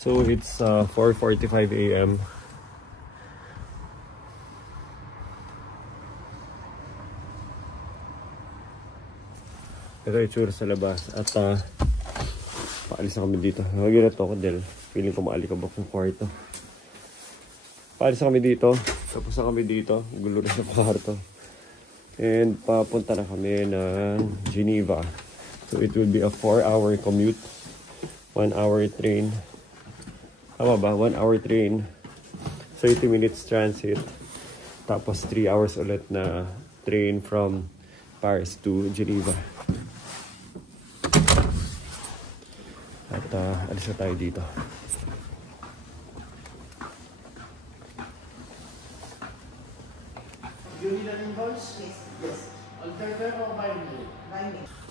So it's 4:45 a.m. Ito yung tsura sa labas at paalis na kami dito. Nagiging ako dahil feeling ko maalikabok ng kwarto. Paalis na kami dito. Tapos na kami dito. Gulo na sa kwarto. And papunta na kami ng Geneva. So it will be a 4-hour commute. 1 hour train. Tama ba? 1 hour train. 30 minutes transit. Tapos 3 hours ulit na train from Paris to Geneva. At alis na tayo dito.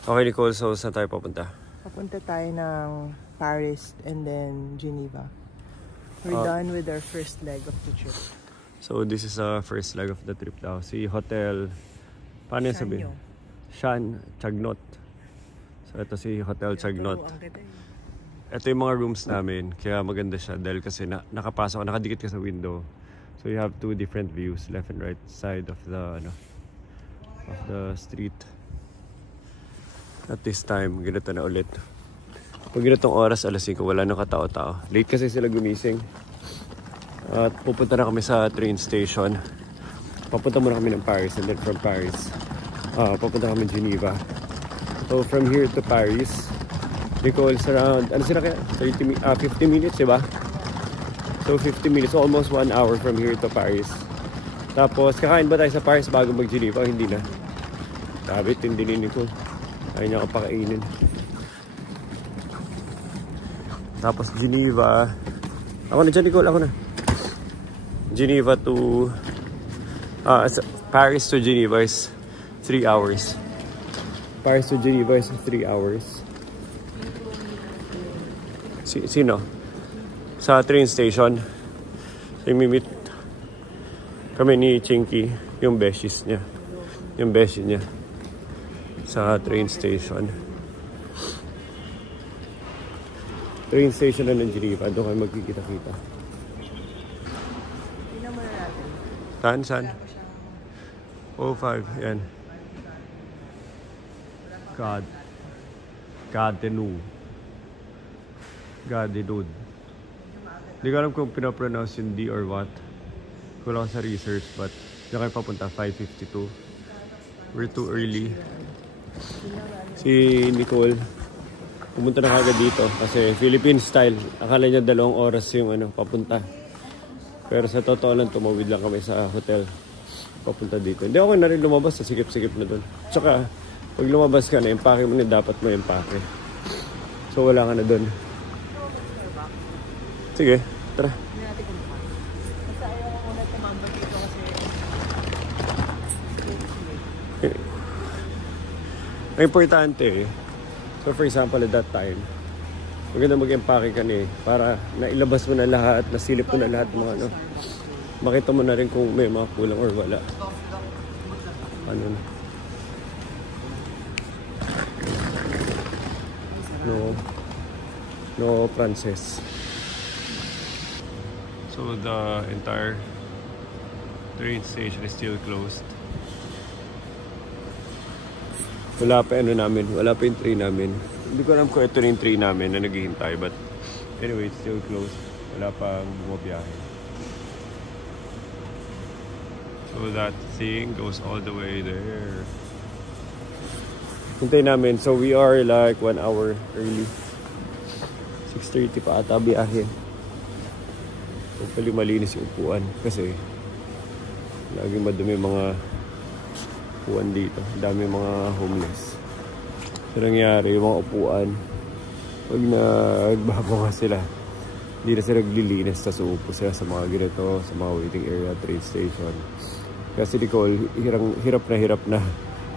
Okay, Nicole. So, saan tayo papunta? Papunta tayo ng Paris and then Geneva. We're done with our first leg of the trip. So, this is the first leg of the trip daw. Si Hotel... Paano yung sabihin? Shan Chagnot. So, ito si Hotel Chagnot. Ito yung mga rooms namin. Kaya maganda siya dahil kasi nakapasok, nakadikit ka sa window. So, you have two different views, left and right side of the street. At this time, ganito na ulit. Pag ganitong oras, alas 5, wala nang katao-tao. Late kasi sila gumising. At pupunta na kami sa train station. Papunta muna kami ng Paris and then from Paris, papunta kami Geneva. So from here to Paris, Nicole's around, ano sila kaya? 50 minutes, diba? So 50 minutes, so almost 1 hour from here to Paris. Tapos, kakain ba tayo sa Paris bago mag-Geneva? Hindi na. Sabi, tindi ni Nicole. Ayaw niya akong pakainin. Tapos Geneva. Ako na dyan, Nicole. Ako na. Geneva to... Paris to Geneva is 3 hours. Paris to Geneva is 3 hours. Sino? Sa train station. So, imimit kami ni Chinky, yung beshies niya. Yung beshi niya. Sa train station. Train station na ng Geneva. Doon kayo magkikita-kita. Tingnan muna natin. Saan? 05. Yan. Gadenud. Hindi ko alam kung pinapronounce yung D or what. Kulang sa research, but diyan kayo papunta, 5:52. We're too early. Si Nicole, pumunta na kagad dito kasi Philippine style. Akala niya 2 oras yung papunta. Pero sa totoo lang, tumawid lang kami sa hotel. Papunta dito. Hindi ako na rin lumabas, sa sikip-sikip na doon. Tsaka, pag lumabas ka na, empake mo na, dapat mo empake. So, wala ka na doon. Sige, tara. Hindi natin kumakain. Basta ayaw ko muna tumambag dito kasi... Ang importante so for example at that time, maganda mag-empake ka na para nailabas mo na lahat, nasilip mo na lahat mga makita mo na rin kung may mga kulang or wala. Ano na. No Frances. So the entire train station is still closed. Wala pa wala pa yung train namin. Hindi ko alam kung ito na yung train namin na naghihintay, but anyway, it's still closed. Wala pang bumabiyahe. So that thing goes all the way there. Hintay namin, so we are like 1 hour early. 6:30 pa ata biyahe. Hopefully malinis yung upuan kasi laging madumi mga upuan dito. Dami mga homeless. So nangyari, yung mga upuan, pag nagbabawa sila, hindi na sila naglilinis, tas uupo sila sa mga ganito, sa mga waiting area, train station. Kasi Nicole, hirap na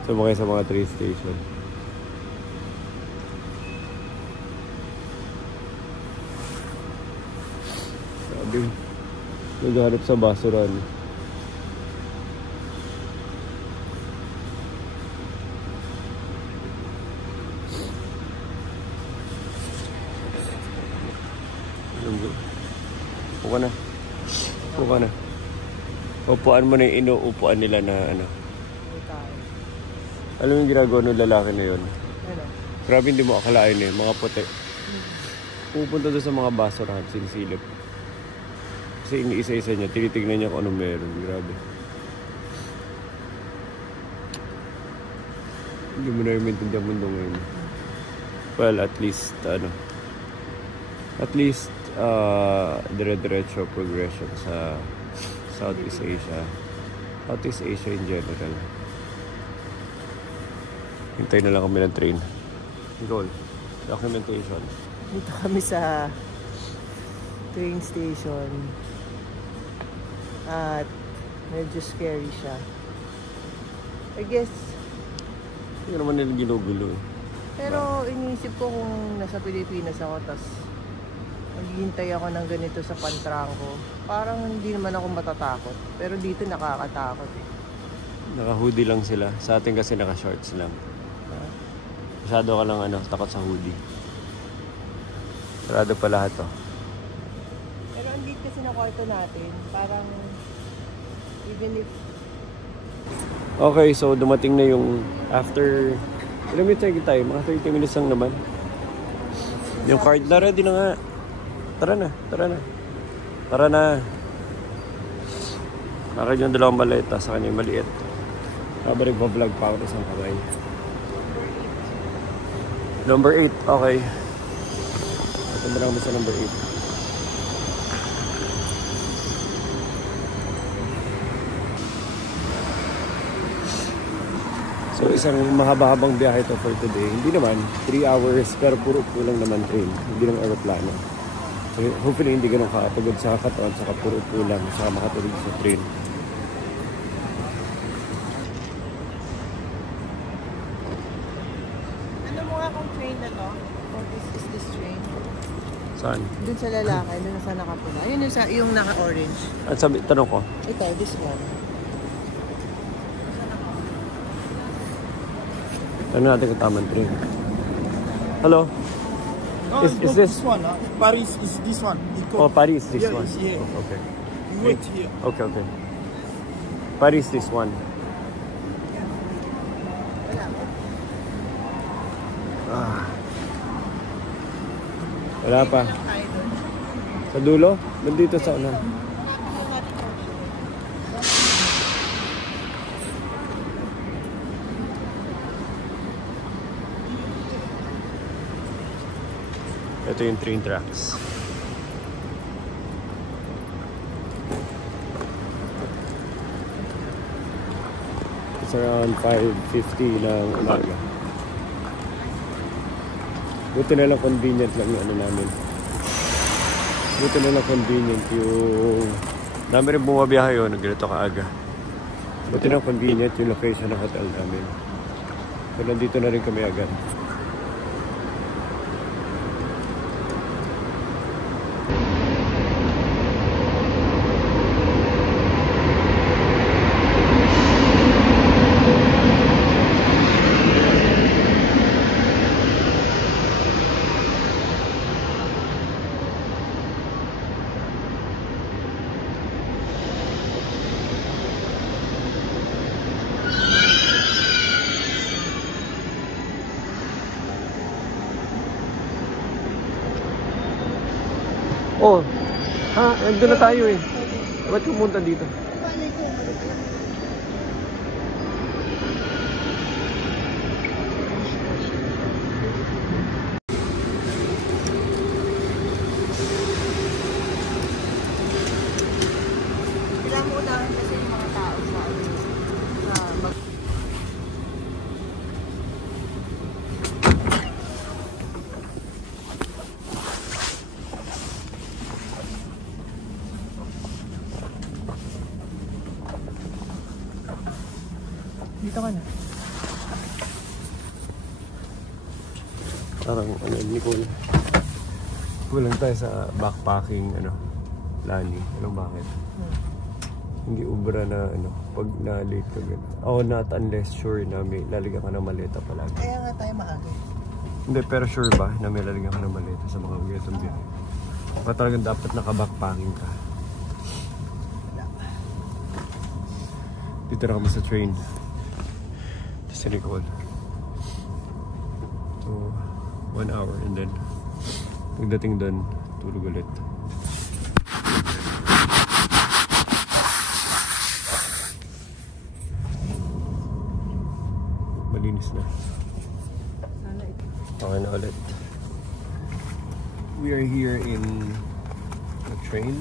sumakay sa mga train station. Sabi, naghanap sa basuran. Upo ka na. Upo ka na. Upuan mo na yung inuupuan nila na ano. Alam mo yung ginagawa ng lalaki na yun? Ano? Grabe hindi mo akalain eh, mga puti. Pupunta doon sa mga basurahan, sinisilip. Kasi iniisa-isa niya, tinitignan niya kung anong meron. Grabe. Hindi mo na yung maintindihan mundo ngayon. Well, at least, dire-diretso progression sa Southeast Asia. Southeast Asia in general. Hintay na lang kami ng train. Goal. Documentation. Dito kami sa train station. At medyo scary siya. I guess. Hindi naman nila ginugulo eh. Pero iniisip ko kung nasa Pilipinas ako, tas maghihintay ako ng ganito sa Pantrangco. Parang hindi naman ako matatakot. Pero dito nakakatakot eh. Naka-hoodie lang sila. Sa atin kasi naka-shorts lang. Masyado ka lang takot sa hoodie. Sarado pa lahat to. Pero ang liit kasi na kwarto natin, parang even if... Okay, so dumating na yung after... Ilang minutes tayo? Mga 30 minutes lang naman. Yung card na ready na nga. Tara na, tara na. Tara na. Akin yung dalawang maleta, sa kanya yung maliit. Kabalik pa vlog pa ako isang kamay. Number 8, okay. Ito na lang kami sa number 8. So isang mahaba-habang biyahe ito for today. Hindi naman, 3 hours, pero puro lang naman train. Hindi lang aeroplano. So hopefully hindi ganun kakapagod sa katawan, saka puro lang, saka makatulog sa train. Train na to? Or is this train? Saan? Dun sa lalaki, dun sa nakapula. Ayun yung naka-orange. At sabi, tanong ko. Ito, this one. Ano natin kung tamang train? Hello? No, is this one? Paris is this one. Oh, Paris, this yeah, one. Yeah. Oh, okay. You wait here. Okay, okay. Paris, this one. Wala pa. Sa dulo? Nandito sa una. Ito yung train tracks. It's around 5:50 ng umaga. Buti na lang convenient lang yung namin. Buti na lang convenient yung... Dami rin bumabiyahe yun, ganito kaaga. Buti na convenient yung location ng hotel namin. So nandito na rin kami agad. Oh, nandun na tayo eh. Ba't pumunta dito? Kailangan mo unahin kasi yung mga tao sa dito ka na. Parang Nicole. Kulang tayo sa backpacking Lani. Anong bakit? Hindi ubra na pag na-late ka gano'n. Oh, not unless sure na may lalagyan ka ng maleta palagi. Kaya nga tayo maaga. Hindi, pero sure ba na may lalagyan ka ng maleta sa mga ganitong biyahe? Baka talagang dapat naka-backpacking ka. Dito na kami sa train. Si Nicole. So, 1 hour and then pagdating doon, tulog ulit. Malinis na. Okay na ulit. We are here in a train,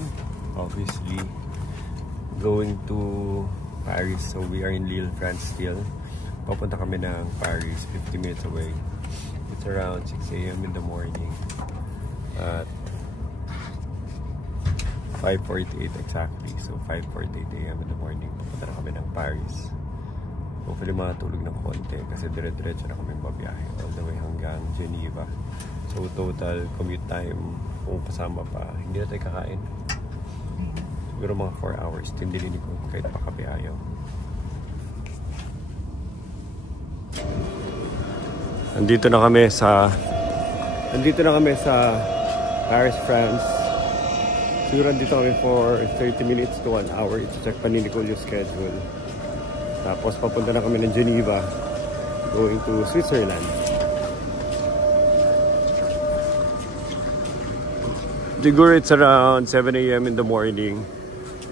obviously going to Paris. So we are in Lille, France still. Papunta kami ng Paris, 50 minutes away. It's around 6 AM in the morning. At 5:48 exactly. So 5:48 AM in the morning. Papunta na kami ng Paris. Hopefully matulog ng konti kasi dire-diretso na kami babiyahe all the way hanggang Geneva. So total commute time kung kasama pa, hindi na tayo kakain. Siguro mga 4 hours, tindilin ko kahit pa kape ayaw. Nandito na kami sa Paris, France. Siguro nandito kami for 30 minutes to 1 hour. I-check pa ni Nicole yung schedule. Tapos papunta na kami ng Geneva, going to Switzerland. Siguro it's around 7 AM in the morning.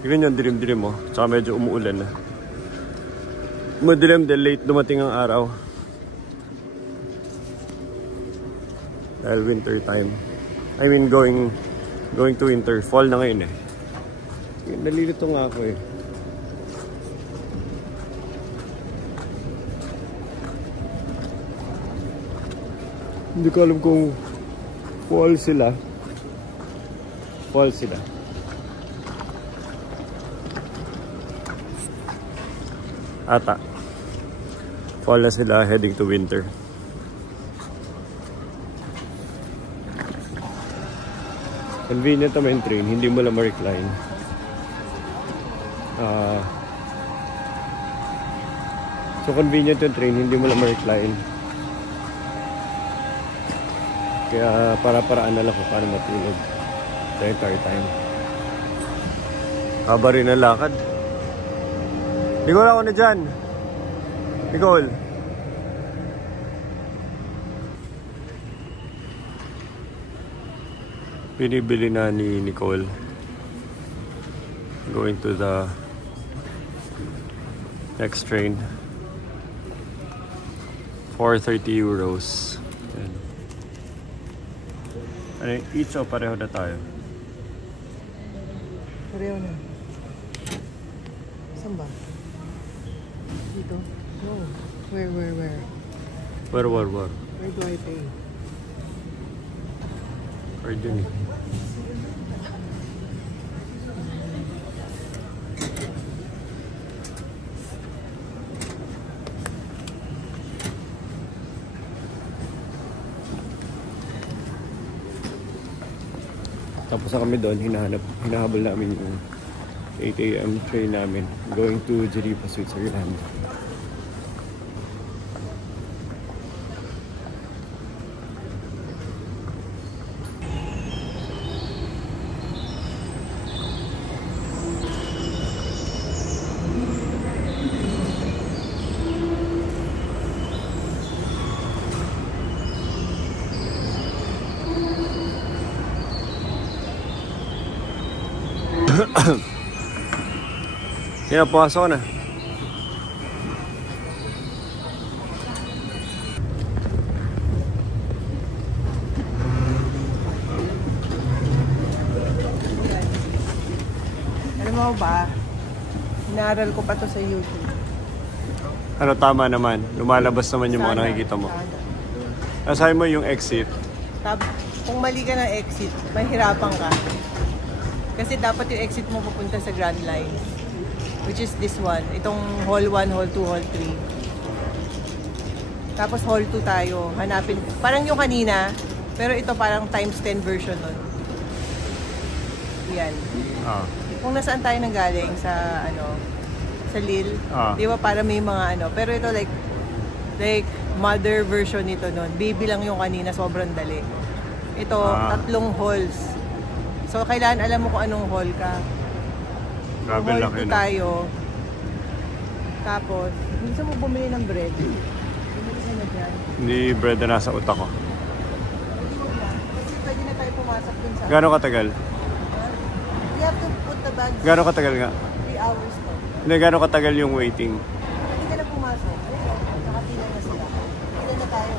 Tignan yung dilim-dilim mo. Tsaka medyo umuulan na. Madilim din, late dumating ang araw. Dahil winter time. I mean going to winter. Fall na ngayon eh. Nalilito nga ako eh. Hindi ko alam kung fall sila. Fall sila. Ata. Fall na sila heading to winter. Convenient naman yung train. Hindi mo lang ma-recline. So convenient yung train. Hindi mo lang ma-recline. Kaya para-paraan na lang ko para matulog the entire time. Haba rin ang lakad. Nicole, ako na dyan. Nicole. Binibili na ni Nicole. Going to the next train. 430 euros. Yan. Ano, each o pareho na tayo? Pareho na. Saan ba? Dito? No. Where? Where? Where do I pay? Or dun eh. Tapos na kami doon, hinahabol namin yung 8 AM train namin going to Geneva, Switzerland. Yan, pumasok na. Alam mo ba, inaaral ko pa to sa YouTube. Ano, tama naman. Lumalabas naman yung mga nakikita mo. Nasabi mo yung exit. Kung mali ka ng exit, mahirapan ka. Kasi dapat yung exit mo pupunta sa Grand Line. Which is this one. Itong Hall 1, Hall 2, Hall 3. Tapos Hall 2 tayo. Hanapin. Parang yung kanina. Pero ito parang times 10 version nun. Yan. Kung nasaan tayo nanggaling sa sa Lille. Di ba para may mga Pero ito like mother version nito nun. Baby lang yung kanina. Sobrang dali. Ito, 3 halls. So, kailangan alam mo kung anong hall ka. Grabe Hall laki 2 na. tayo. Tapos, minsan mo bumili ng bread. Bumili ka na dyan. Hindi bread na nasa utak ko. Kasi pwede na tayo pumasok dun sa... Gano'ng katagal? We have to put the bags. Gano'ng katagal nga? 3 hours to. Hindi, gano'ng katagal yung waiting? Pwede ka na pumasok. Ayun, nakapila na sila. Pila na tayo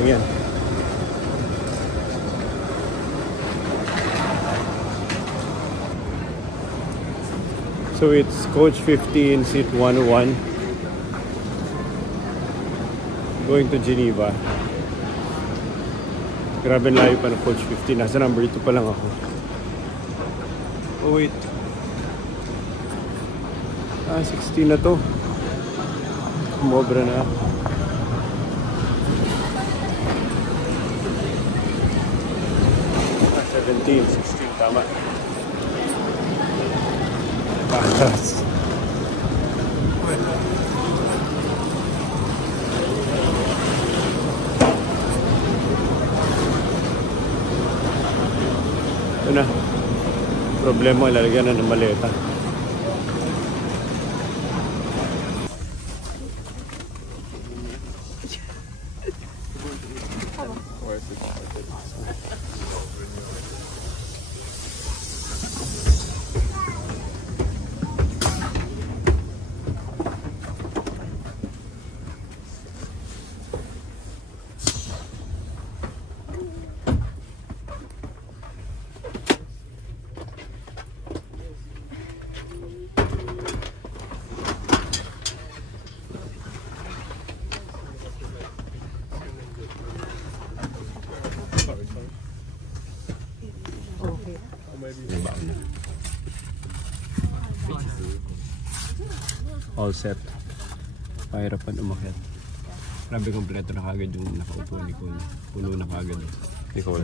Yan. So it's coach 15, seat 101. Going to Geneva. Grabe layo pa ng coach 15. Nasa number 2 pa lang ako. Oh wait. 16 na to. Kumobra na ako. 17, 16, tama. Patas. Ito na. Problema, lalagyan na ng maleta. All set. Pahirapan umakyat. Grabe kompleto na kagad yung nakaupo ni Nicole. Puno na kagad. Nicole.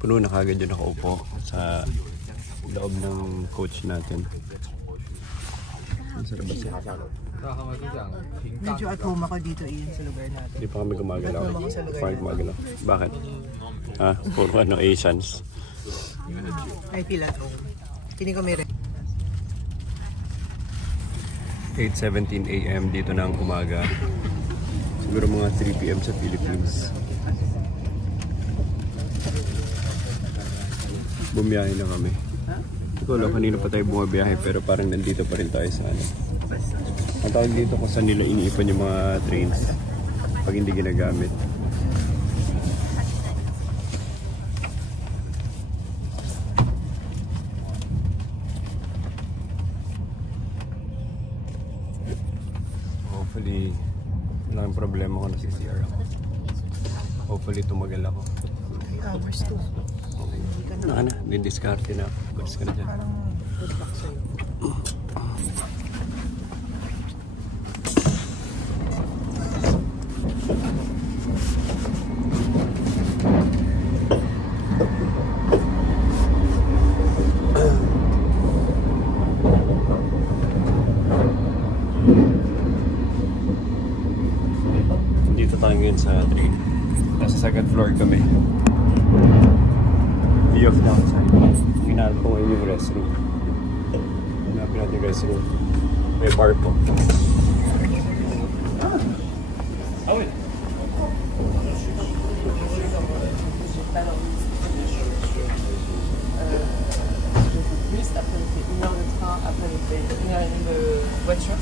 Puno na kagad yung nakaupo sa loob ng coach natin. Ang sarap ba siya? Medyo at home ako dito sa lugar natin. Hindi pa kami gumagalaw. Parang gumagalaw. Bakit? Ha? Puro ano, Asians. I feel at home. Tinig ko may 8:17 AM dito na ang umaga. Siguro mga 3 PM sa Philippines. Bumiyahe na kami. Hindi ko alam kanina pa tayo bumabiyahe pero parang nandito pa rin tayo sa ano. Ang tawag dito kung saan nila iniipan yung mga trains pag hindi ginagamit. Hopefully, wala nang problema ko na si CR ako. Hopefully, tumagal ako. 3 hours to. Okay. Naka na, din-discarte na. Balis ka na dyan. Parang good luck sa'yo. Dito tayo ngayon sa train. Nasa second floor kami. View of downside. Hinarap ko ngayon yung restroom. Hinapin natin yung restroom. May bar po. Awin. Juste après le fait, 1 heure de train après le fait, 1 heure et demie de voiture.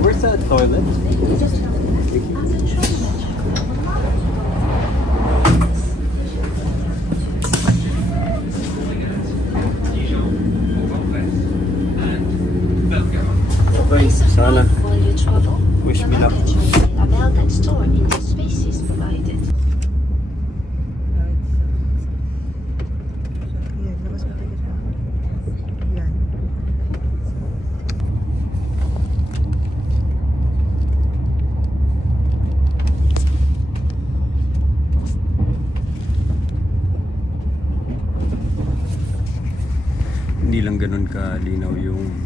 Where's the toilet? Okay, sana. Wish me luck. hindi lang ganun kalinaw yung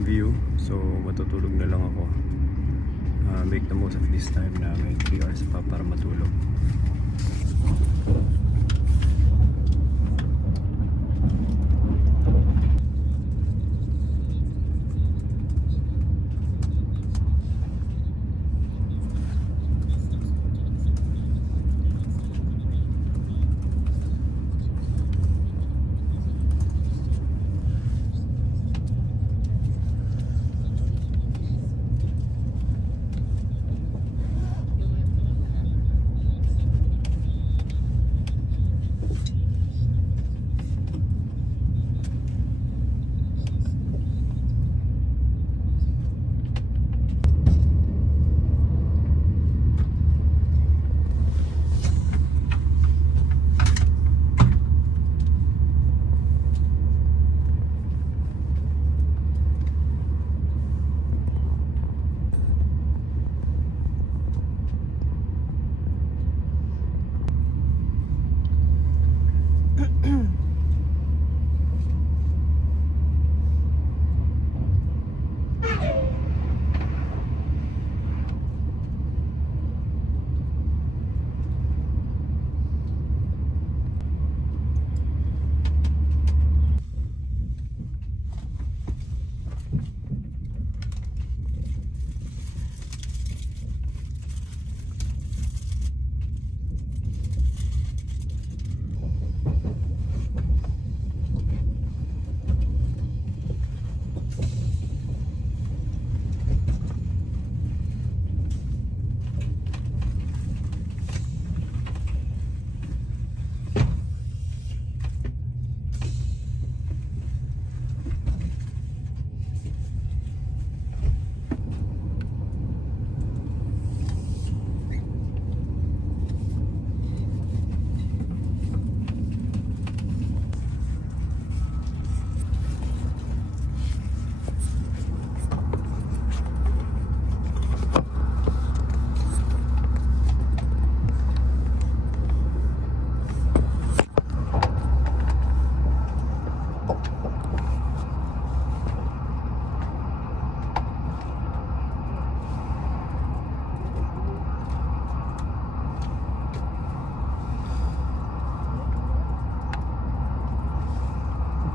view, so matutulog na lang ako. Make the most of this time na may 3 hours pa para matulog.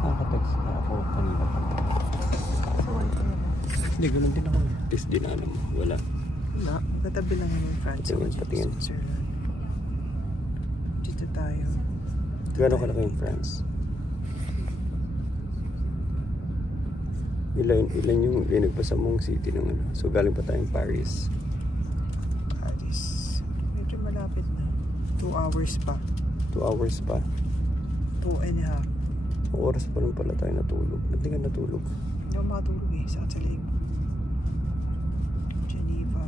Nakaka-text na ako kanina pa. Hindi, ganun din ako. Text din alam mo. Wala. Wala. Katabi lang yung France. Patingin. Dito tayo. Gano'n kalaki yung France? Ilan yung binagpasa mong city ng ano? So galing pa tayong Paris. Paris. Medyo malapit na. 2 hours pa. 2 hours pa? 2.5. Oras pa rin pala tayo natulog. Hindi ka natulog? Hindi ako makatulog eh. Saan sa libo? Geneva.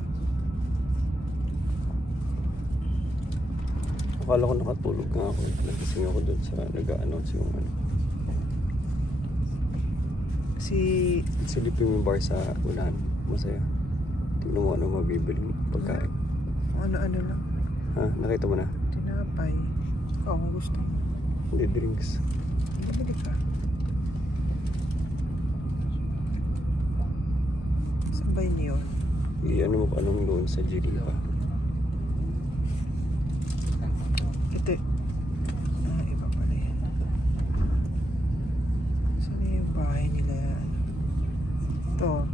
Akala ko nakatulog nga ako. Nagising ako dun sa nag-a-announce yung ano. Silipin mo yung bar sa unahan. Masaya. Tingnan mo ano mabibiling pagkain. Ano-ano lang. Ha? Nakita mo na? Tinapay. Ikaw kung gusto mo. Hindi, drinks. Bili ka. Saan ba yun yun? I-ano mo pa anong loan sa Geneva. Ito. Iba pala yan. Saan yung bahay nila? Ito.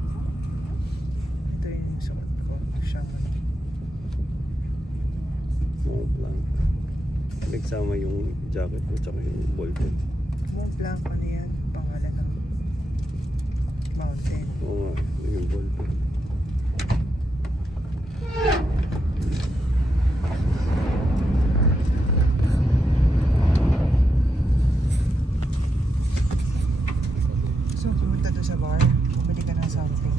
Ito yung suot ko. Siyang ano. Mont Blanc. Nagsama yung jacket ko tsaka yung ballpen. Mont Blanc, ano yan? Pangalan ng mountain. Oo nga, yung ballpen. So, pumunta doon sa bar. Bumili ka ng something.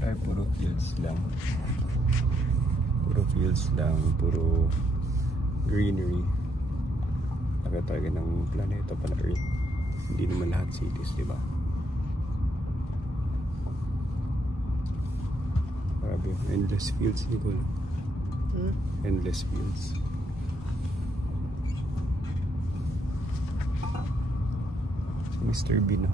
Ay, puro fields lang. Puro fields lang, puro greenery. Taga talaga ng planeta pala Earth. Hindi naman lahat cities, di ba? Grabe, endless fields, Nicole. Endless fields. Si Mr. Bean, no?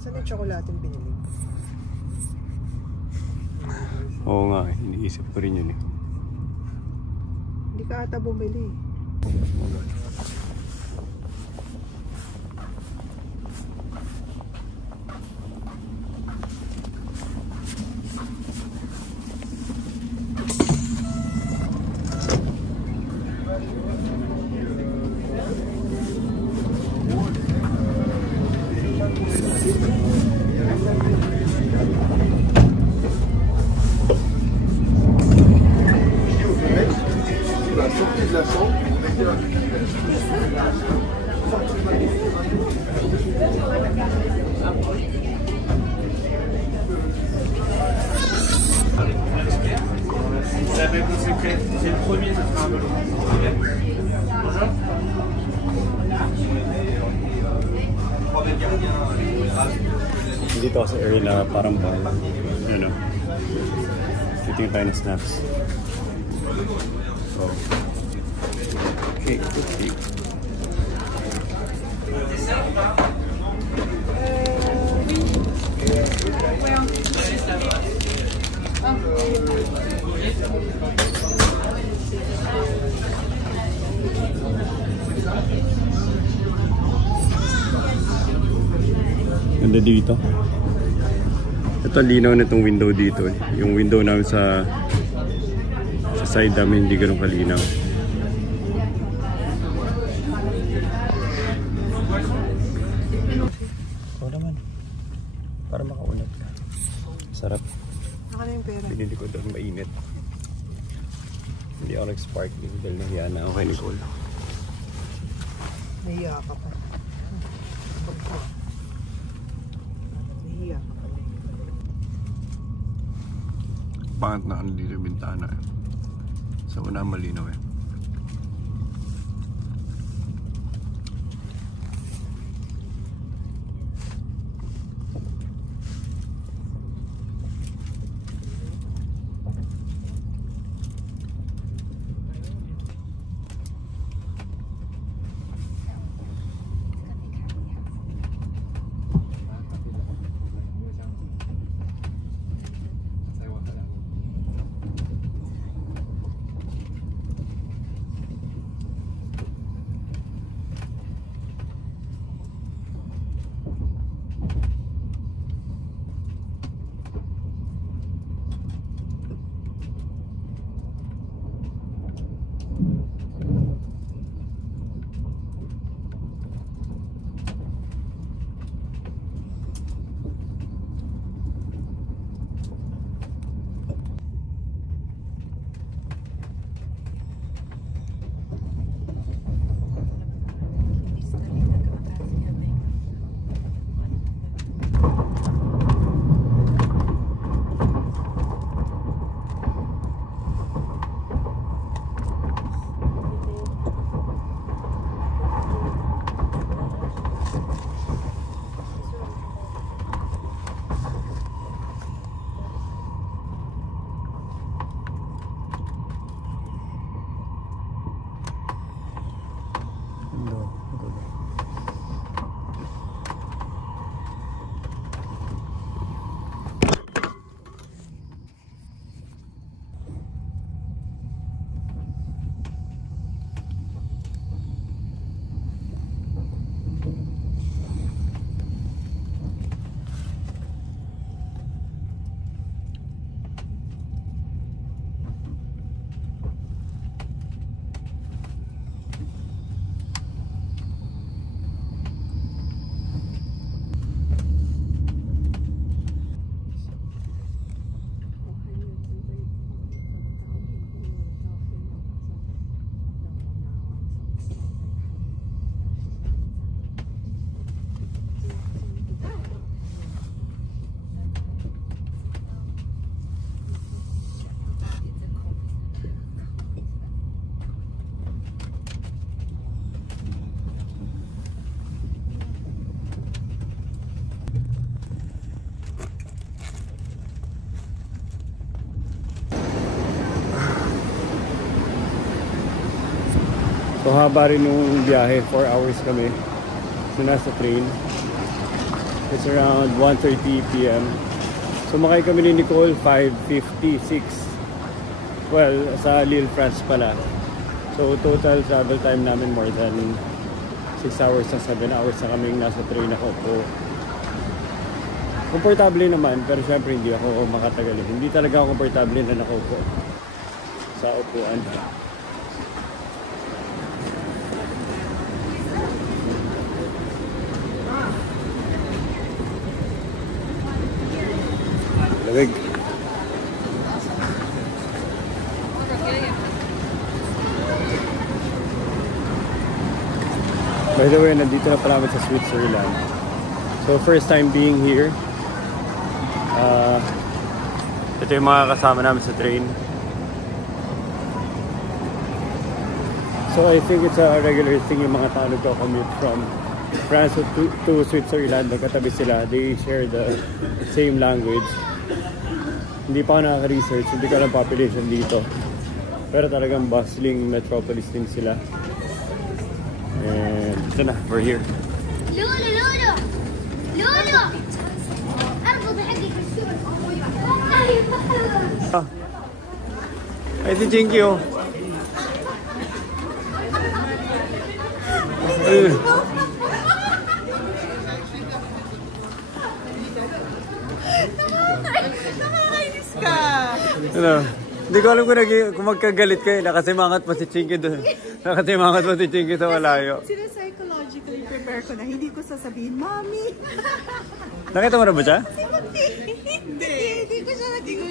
Saan yung tsokolateng binili? Oo nga, iniisip ko rin yun eh. Hindi ka ata bumili. C'est le premier, ça sera un melon. Bonjour. Dito sa area na parang bar. Yun o. Titingin tayo ng snacks. So, cake. Ganda dito. Ito linaw na itong window dito eh. Yung window namin sa side namin hindi ganun kalinaw. Oo naman. Para makaunat ka. Sarap. Saka na yung pera. Pinili ko doon mainit. Hindi ako nag-sparkling dahil nahiya na ako kay Nicole. Nahiya ka pa. Nahiya ka pa. Pangat na ano dito yung bintana eh. Sa una malinaw eh. haba rin nung biyahe, 4 hours kami na nasa train. It's around 1:30 p.m. Sumakay kami ni Nicole 5:56. Well, sa Lille, France pala. So total travel time namin more than 6 hours sa 7 hours na kaming nasa train ako po. Komportable naman, pero syempre hindi ako makatagal. Hindi talaga ako komportable na nakaupo sa upuan. Lamig. By the way, nandito na pala kami sa Switzerland. So first time being here. Ito yung mga kasama namin sa train. So I think it's a regular thing yung mga tao nagko-commute from France to Switzerland. Magkatabi sila. They share the same language. Hindi pa ako nakaka-research. Hindi ko alam population dito. Pero talagang bustling metropolis din sila. And ito na, we're here. لولو لولو لولو اربط حقي في السور Ay, si Chinky, oh. Nakakainis ka! Ano? Hindi ko alam kung magkagalit kayo. Nakasimangat pa si Chinky doon. Nakasimangat pa si Chinky sa malayo. Sila psychologically prepare ko na hindi ko sasabihin, Mommy! Nakita mo na ba siya? Hindi ko siya nakita.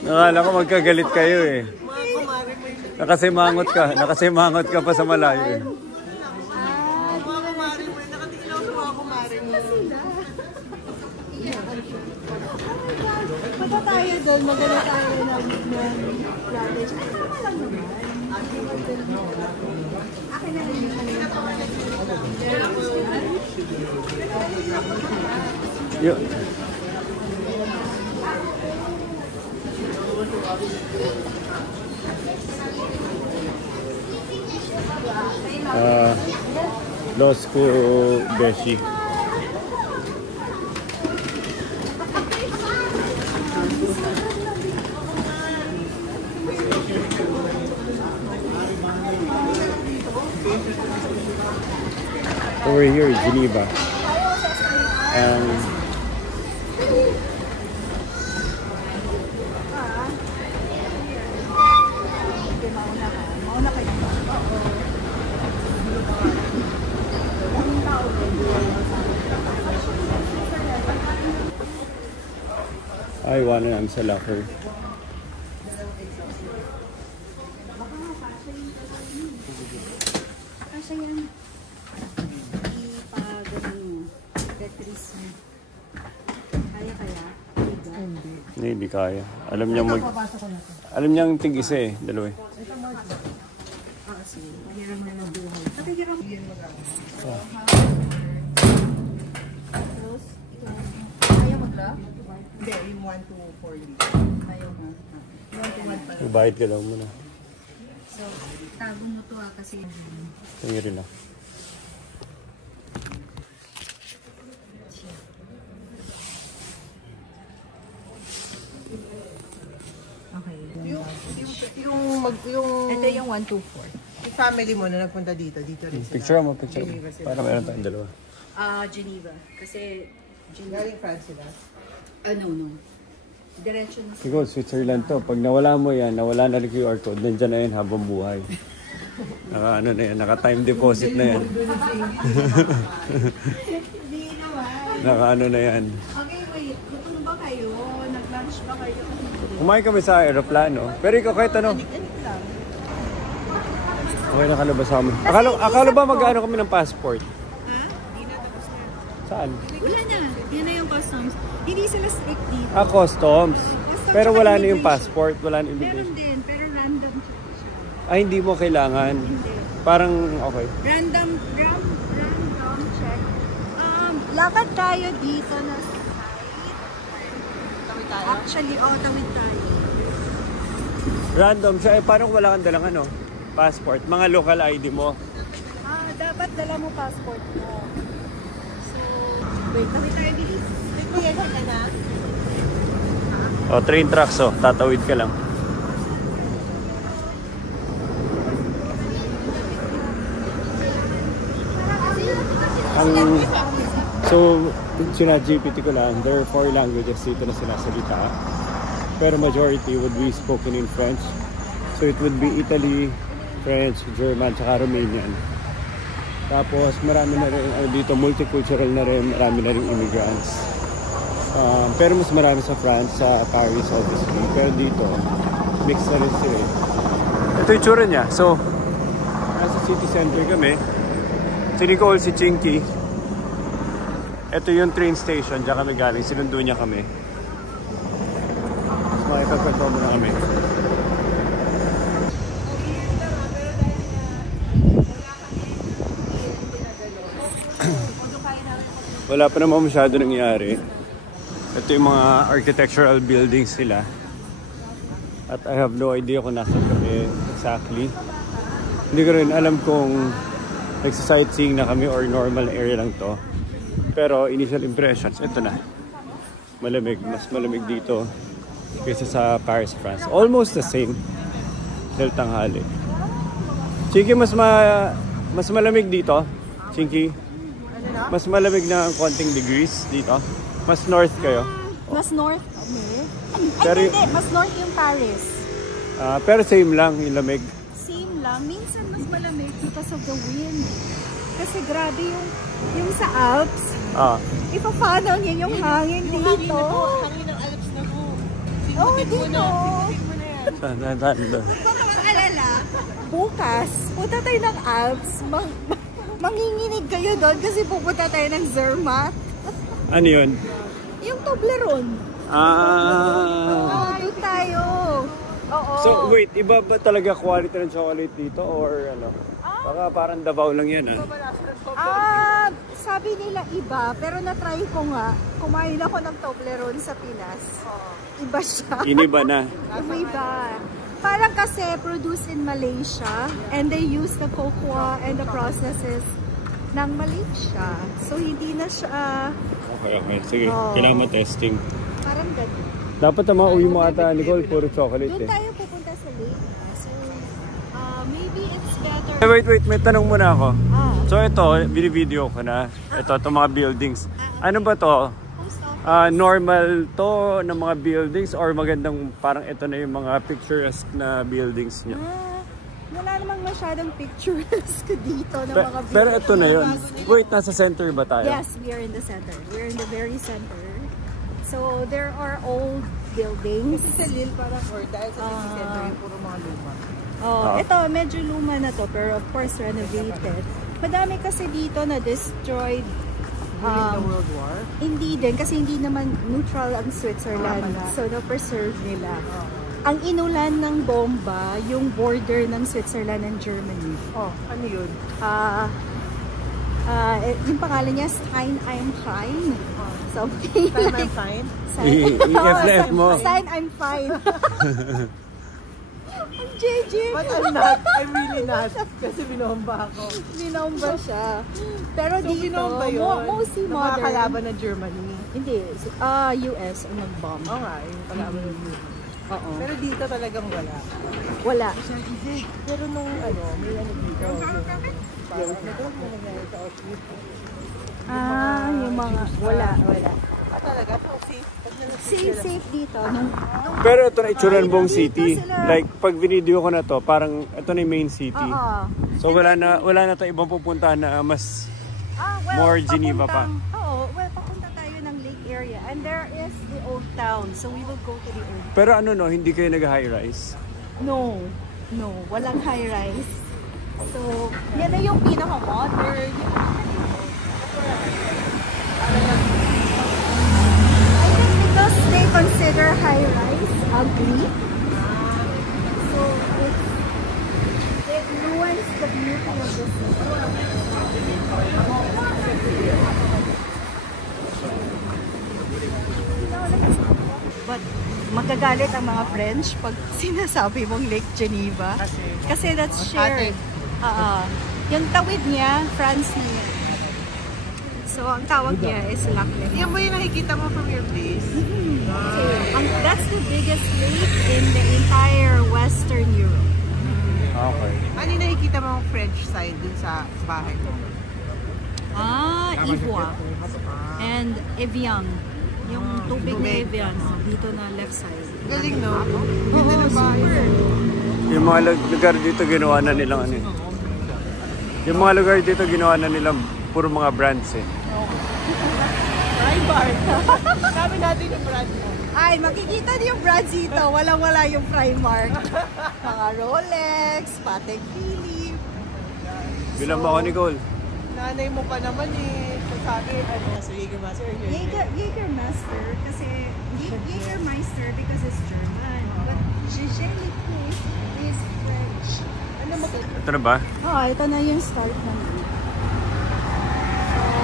Nakala ko magkagalit kayo eh. Nakasimangot ka pa sa malayo eh. Punta tayo doon, maganda tayo ng radish. Ay, tama lang naman. Akin na rin yung kanina. Law School Beshi. Over here is Geneva. Ay, wala na sa locker. Kasi yan. Ipagano mo. Tetris mo. Kaya? Hindi kaya. Alam niyang tig-isa eh. Dalawa eh. Sige. Hiram na ng buhay. Kasi hiram. Close. Kaya mag-lock? Hindi, yung 1 to 4 dito. Ayaw mo. 1 to 1 pala. Ibahid ka lang muna. So, tago mo to kasi Tingin rin ah. okay. Yung Ito yung 1, 2, 4. yung family mo na nagpunta dito rin sila. Picture mo. Para meron tayong dalawa. Geneva. Kasi Galing France sila. no. Diretso na Ikaw, Switzerland to. Pag nawala mo yan, nawala na yung QR code, nandyan na yan habang buhay. Naka na yan, naka time deposit na yan. Naka na yan. Okay, wait. Gutom ba kayo? Nag-lunch ba kayo? Kumain kami sa aeroplano. Pero ikaw kahit ano. Okay, nakalabas kami. Akala ba mag-ano kami ng passport? Ha? Hindi na, tapos na. Saan? Wala na. Yan na yung customs. Hindi sila strict dito. Customs. Pero wala na yung passport, wala na Meron invitation. din, pero random check siya. Hindi mo kailangan. Hindi. Parang, okay. Random check. Lakad tayo dito na site. Actually, tawid tayo. Random siya. Parang wala kang dalang ano. passport, mga local ID mo. Dapat dala mo passport mo. So, wait, kami tayo bilis. Wait mo yan sila na. O, train tracks, oh. Tatawid ka lang. So, sina-GPT ko lang, there are 4 languages dito na sinasalita. Pero majority would be spoken in French. So, it would be Italy, French, German, tsaka Romanian. Tapos, marami na rin dito, multicultural na rin, marami na rin immigrants. Pero mas marami sa France, sa Paris, obviously. Pero dito, mix na rin sila. Ito yung tsura niya. So, nasa city center kami. Si Nicole, si Chinky. Ito yung train station, diyan kami galing, sinundo niya kami. So, makipagkwento muna kami. Wala pa naman masyado nangyari. Ito yung mga architectural buildings sila. At I have no idea kung nasa kami exactly. Hindi ko rin alam kung nagsa-sightseeing na kami or normal area lang to. Pero initial impressions, ito na. Malamig, mas malamig dito kaysa sa Paris, France. Almost the same. Dahil tanghali. Chinky, mas malamig dito. Chinky, mas malamig na ang konting degrees dito. Mas north kayo. Mas north kami. Pero, Hindi, mas north yung Paris. Pero same lang yung lamig. Same lang. Minsan mas malamig because of the wind. Kasi grabe yung sa Alps. Ipa-funnel niya yung hangin dito. Hangin ng Alps na po. Oh, dito. Alala. Bukas, punta tayo ng Alps. Manginginig kayo doon kasi pupunta tayo ng Zermatt. Ano yun? Yung Toblerone. Doon tayo. Oo. So wait, iba ba talaga quality ng chocolate dito or ano? Baka parang Davao lang yan Sabi nila iba, pero na-try ko nga. Kumain ako ng Toblerone sa Pinas. Iba siya. Iniba na. Iba. Parang kasi produced in Malaysia and they use the cocoa and the processes ng Malaysia. So hindi na siya... Okay. Sige, kailangan ma-testing. Parang ganun. Dapat ang mga uwi mo ata, Nicole, puro chocolate Doon eh. tayo pupunta sa lake. So, maybe it's better... Wait, may tanong muna ako. So ito, video ko na. Ito, itong mga buildings. Ano ba to? Normal to ng mga buildings or magandang parang ito na yung mga picturesque na buildings niya? Wala namang masyadong picturesque dito ng mga buildings. Pero ito na yun. Wait, nasa center ba tayo? Yes, we are in the center. We're in the very center. So, there are old buildings. Kasi sa Lille parang or dahil sa center yung puro mga luma. Ito, medyo luma na to, pero of course renovated. Madami kasi dito na destroyed. During the World War? Hindi din, kasi hindi naman neutral ang Switzerland. So, na-preserve nila. Ang inulan ng bomba, yung border ng Switzerland and Germany. Ano yun? Yung pangalan niya, Stein-I'm-Fine. Something like... Fine? I-FF mo. Stein, I'm fine. JJ. But I'm not. I'm really not. Kasi binomba ako. Binomba siya. Pero So, dito, binomba yun? mostly modern. Nakakalaban na Germany? Hindi. US ang nag-bomb. Oo nga, yung kalaban ng Germany. Oo. Pero dito talagang wala. Wala. Pero nung may ano dito. Yung nangyari sa Auschwitz. Yung mga, wala. Talaga? So, Safe dito. Pero ito na itsura ng buong city. Like, pag video ko na to, parang ito na yung main city. So, wala na ito ibang pupuntahan na mas more Geneva pa. Papunta tayo ng lake area. And there is the old town. So, we will go to the old town. Pero ano no, hindi kayo nag-high rise? No. Walang high rise. So, yan na yung pinaka-modern. I think because they consider high rise ugly. So, it ruins the beauty of the city. But nagagalit ang mga French pag sinasabi mong Lake Geneva. Kasi that's shared. Yung tawid niya, France niya. So, ang tawag niya is Lac Leman. Yan ba yung nakikita mo from your place? That's the biggest lake in the entire Western Europe. Okay. Ano yung nakikita mo ang French side dun sa bahay mo? Ivoire. And Evian. Yung tubig na Evian. Dito na left side. Galing, no? Oo, super. Yung mga lugar dito ginawa na nilang ano. Yung mga lugar dito ginawa na nilang puro mga brands eh. Primark. Sabi natin yung brand mo. Ay, makikita niyo yung brands dito. Walang-wala yung Primark. Mga Rolex, Patek Philippe. Bilang ba ako, Nicole? Nanay mo pa naman eh. So sabi, ano, sa Jägermeister. Jägermeister kasi Jägermeister because it's German. But Jägermeister is French. Ito na ba? Ito na yung start ng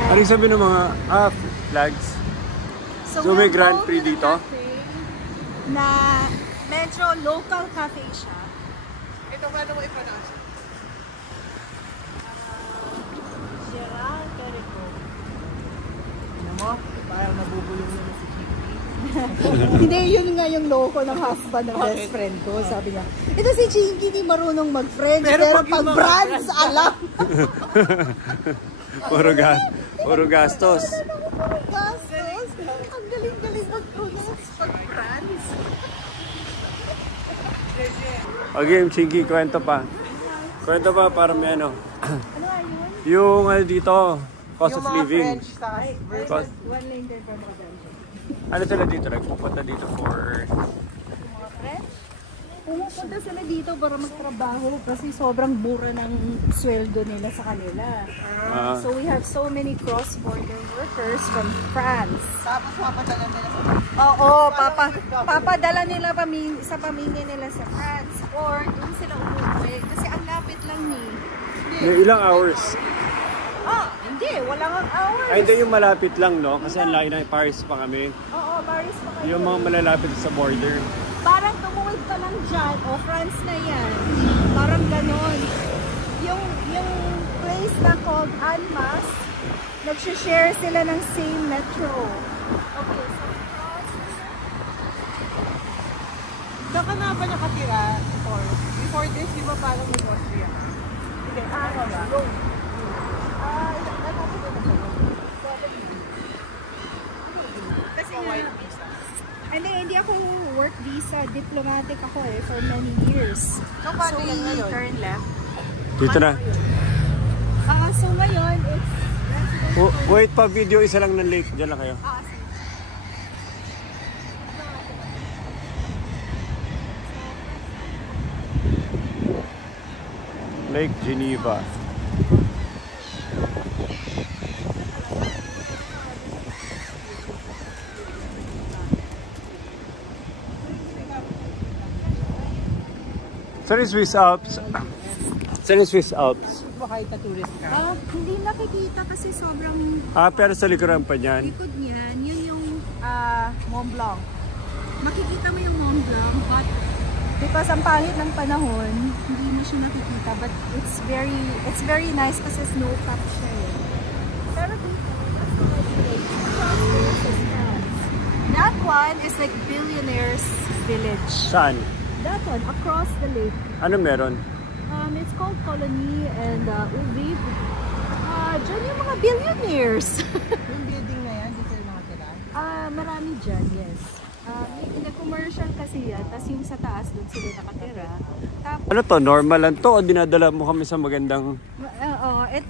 Ano yung sabi ng mga flags? So may Grand Prix dito? Na medyo local cafe siya. Ito paano mo ipronounce? Gerald Perico. Ano mo? Parang nabubulong na si Chicky. Hindi, yun nga yung loko ng husband ng best friend ko. Sabi niya, ito si Chinky hindi marunong mag-French, pero pag brands, alam. Puro gastos. Puro gastos. Ang galing-galing mag-pronounce pag brands. Okay, Chinky, kwento pa. Kwento pa para may ano. Ano nga yun? Yung dito, cost Yung of mga living. French sa Cost. One lane there from Rodan. Ano sila dito? Nagpupunta dito for... Mga French? Pumupunta sila dito para magtrabaho kasi sobrang mura ng sweldo nila sa kanila. So we have so many cross-border workers from France. Tapos papadala nila sa Oo, papadala nila sa pamilya nila sa France or doon sila umuwi kasi ang lapit lang ni. May ilang hours? Hindi, walang hours. Ay, hindi yung malapit lang, no? Kasi ang layo na Paris pa kami. Oo, Paris pa kayo. Yung mga malalapit sa border. Parang tumuwid ka lang dyan, France na yan. Parang ganon. Yung place na called Annemasse, nagsishare sila ng same metro. Okay, so cross. Saan ka na ba nakatira? Before this, di ba parang may Austria? Hindi, ano ba? Kasi hindi ako work visa, diplomatic ako for many years. So, paano yan ngayon? Turn left. Dito na. So ngayon, it's... Wait pa, video isa lang ng lake. Diyan lang kayo. Lake Geneva. Saan yung Swiss Alps? Saan yung Swiss Alps? Ba kahit na tourist ka? Hindi nakikita kasi sobrang Pero sa likuran pa niyan. likod niyan. Yun yung Mont Blanc. Makikita mo yung Mont Blanc, but because ang pangit ng panahon, hindi mo siya nakikita. But it's very nice kasi snow-capped siya eh. Pero dito, that one is like billionaires village. Saan? That one, across the lake. Ano meron? It's called Colony and Uviv. Diyan yung mga billionaires. Yung building na yan, dito yung nakatira? Marami dyan, yes. Nag-commercial kasi yan, tapos yung sa taas doon sila nakatira. Tapos, Ano to? Normal lang to? O dinadala mo kami sa magandang...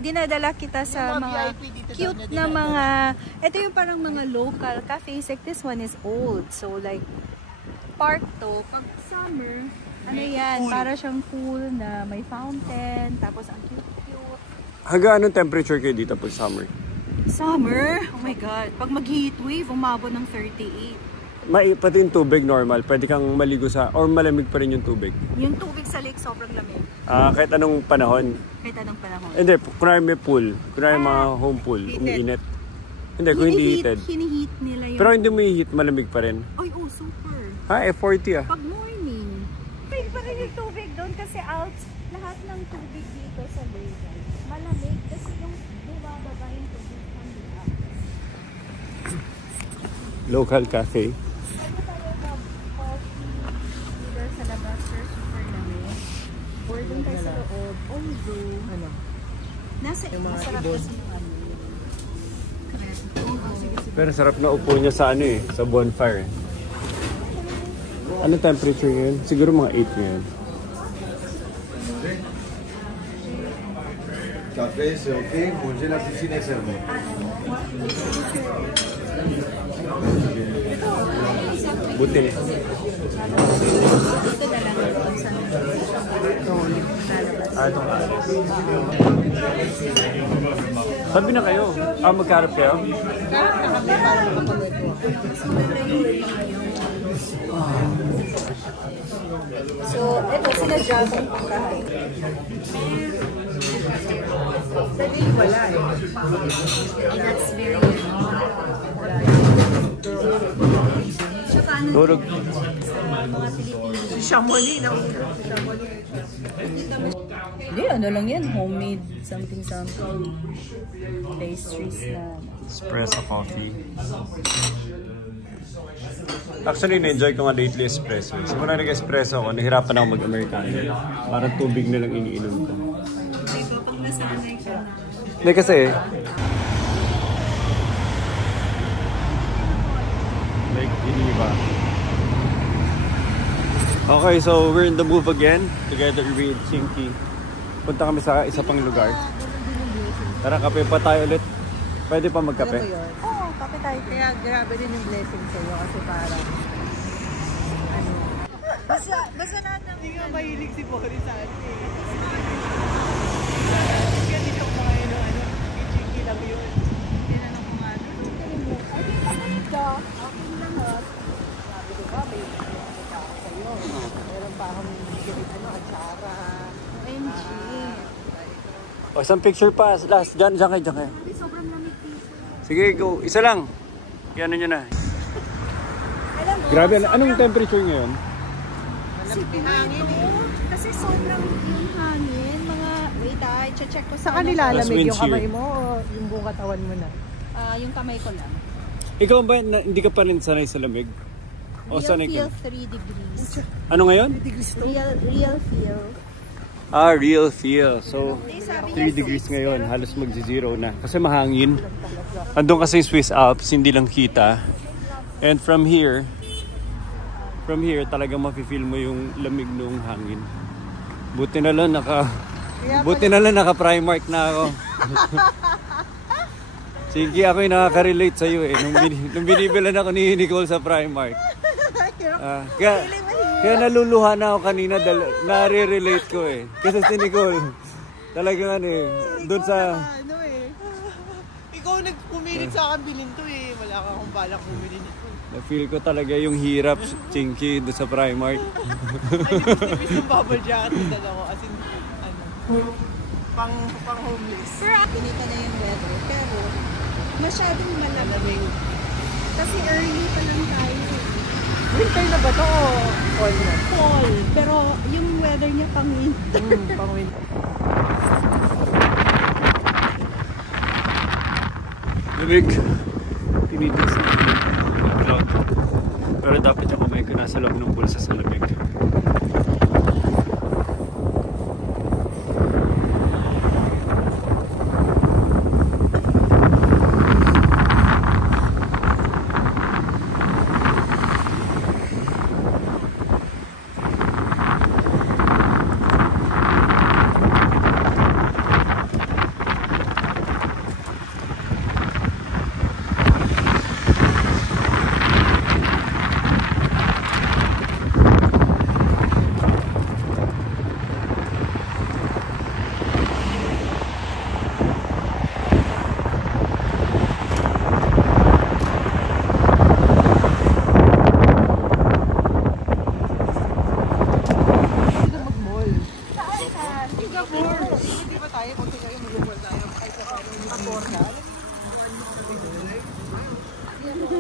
dinadala kita sa Yung mga VIP dito daw cute na mga... Ito yung parang mga local cafes. Like this one is old. So like, park to. Pag summer, ano yan, para siyang pool na may fountain. Tapos ang cute-cute. Hanggang anong temperature kayo dito pag summer? Summer? Oh my God. Pag mag-heat wave, umabot ng 38. Pati yung tubig normal, pwede kang maligo sa, or malamig pa rin yung tubig. Yung tubig sa lake sobrang lamig. Kahit anong panahon. Kahit anong panahon. Hindi, kunwari may pool, kunwari mga home pool, umiinit. Hindi, kung hindi heated. Hiniheat nila yung... Pero hindi mo i-heat, malamig pa rin. Ay, oh, super. F40 Pag morning. Pwede pa rin yung tubig doon kasi out. Lahat ng tubig dito sa Vegas. Malamig kasi yung bumababa yung tubig from the out. Local cafe. Pwede tayo mag-coffee either sa labas or super lamig. Or doon tayo sa loob. Although, Ano? Yung mga masarap idol. kasi yung ano. Correct. Pero sarap na upo niya sa ano eh, sa bonfire. Ano temperature ngayon? Siguro mga 8 ngayon. Café, c'est ok. Manger la piscine est servée. Buti. Dito na lang yung sa Itong sabi na kayo. Magkarap kayo? So, ito, sinadya kong puntahan. Sa day wala eh. That's very Tsaka ano, Durog. mga Pilipino. Si Chamonix na una. Si Chamonix. Hindi, ano lang yan, homemade something. Pastries na. Espresso coffee. Actually, na-enjoy ko nga lately espresso. Simula nag-espresso ako, nahirapan ako mag-Americano. Parang tubig na lang iniinom ko. Ito, pag nasanay ka na. Hindi kasi, like, iniba. Okay, so we're in the move again, together with Chinky. Punta kami sa isa pang lugar. Tara, kape pa tayo ulit. Pwede pa magkape? Ano ba yun? Oo, kape tayo. Kaya grabe din yung blessing sa'yo kasi parang Basta lahat ng... hindi nga mahilig si Boris sa atin eh. Ganito ko ngayon i-chinky lang yun. Tinanong ko nga, ano mo? Ay, di pa ka. Okay lahat. Sabi ko ba, may pumunta ako sa'yo. Meron pa akong atsara. OMG. O, isang picture pa. Last, dyan kayo. Sobrang lamig dito. Sige, go. Isa lang. Yan nyo na. Alam mo, Grabe, anong temperature ngayon? Hangin eh. kasi sobrang yung hangin. Wait, check ko Sa kanila Plus lamig winds yung kamay here. mo o yung buong katawan mo na? Yung kamay ko lang. Ikaw ba, hindi ka pa rin sanay sa lamig? O sanay Real ka? feel 3 degrees. Ano ngayon? Real feel. Real feel. So, Sabi 3 degrees ngayon. Halos mag-zero na. Kasi mahangin. Andun kasi yung Swiss Alps, hindi lang kita. And from here talagang mafe-feel mo yung lamig ng hangin. Buti na lang naka-Primark na ako. Sige, ako yung nakaka-relate sa'yo eh. Nung binibilan ako ni Nicole sa Primark. Kaya naluluha na ako kanina dahil nare-relate ko eh. Kasi si Nicole, talagang doon sa... Ikaw nagpumilit sa akin bilhin to eh. Wala ka akong balak bumili nito. Na-feel ko talaga yung hirap, Chinky, doon sa Primark. Ay, nipis ng bubble jacket yung dalawa. As in, pang homeless. Pero ganito na yung weather. Pero masyadong malamig. Kasi early pa lang tayo. Winter na ba to o fall na? Fall. Pero yung weather niya pang winter. Pang winter. Lamig. Tinitis na cloud. Pero dapat yung kamay ko nasa loob ng bulsa sa lamig.